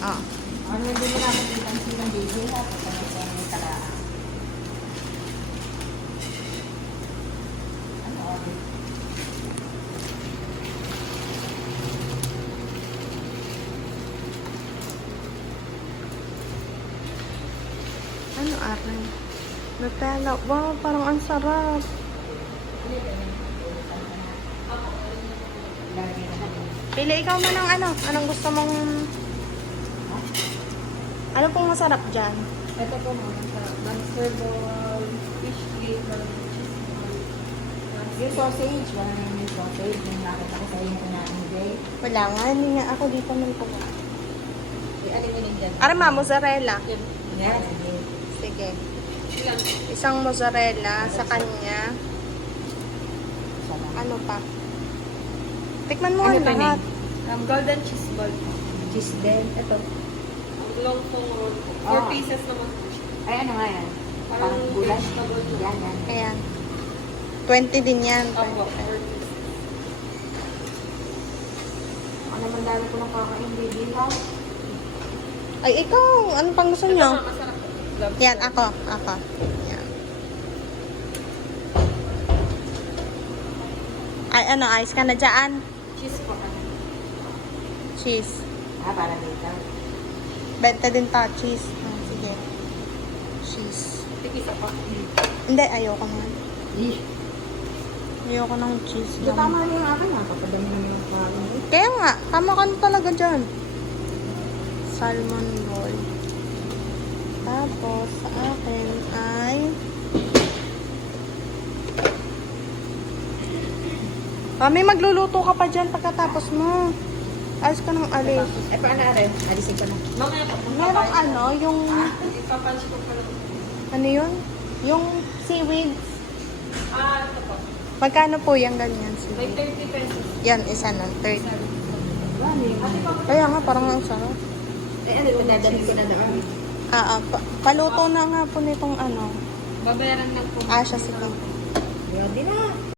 Oh. Ano hindi mo namin kitang silang baby ha? Pagkakit sa may talaan. Ano order? Ano aray? Nutella. Wow, parang ang sarap. Lagi na namin. Pili ikaw mo ng ano. Anong gusto mong... Ano pong masarap dyan? Ito po mga sa monster ball, fish cake, cheese ball. Yung sausage, wala naman yung sausage. Yung nakita ko sa inyo na day. Wala nga. Hindi nga ako dito nang kumain. Ano yun dyan? Arama, mozzarella. Yan. Sige. Isang mozzarella sa kanya. Ano pa? Tikman mo Ano ang pa lahat. Golden cheese ball. Cheese din. Ito. Ang long pong roll po. 4 Ah. pieces naman po siya. Ay, ano nga yan? Parang Parang gulash. vegetable. Yan, yan. Ayan. 20 din yan. Opo, 4 pieces. Ako naman dami ko ng kakain, baby ha? Ay, ikaw. Ano pang gusto nyo? Ito, masarap po. Love Yan, po. ako. Ako. Yan. Ay, ano, ice ka na dyan? Cheese po. Cheese. Ah, para dito. Benta din ta, cheese. Ah, sige. Cheese. Tikisa po. Hindi, ayoko na. Eh, Ayoko ng cheese. ito tama na yung akin ha. Papadami naman yung kakain. Kaya nga, tama ka na talaga dyan. Salmon roll. Tapos, sa akin ay... May magluluto ka pa dyan pagkatapos mo. Alis ka ng alis. Eh, paano rin? Alisin ko na. Mamaya po. Merong ano, yung... Ipapunch ko pa lang. Ano yun? Yung seaweed. Ito po. Magkano po yung ganyan May seaweed? 30 pesos. Yan, isa na. 30. Wala na yun. Kaya nga, parang ang sarap. Eh, ano, pinadalhin ko na doon. Paluto na nga po nitong ano. Babayaran lang po. Siya, sige. Grabe na.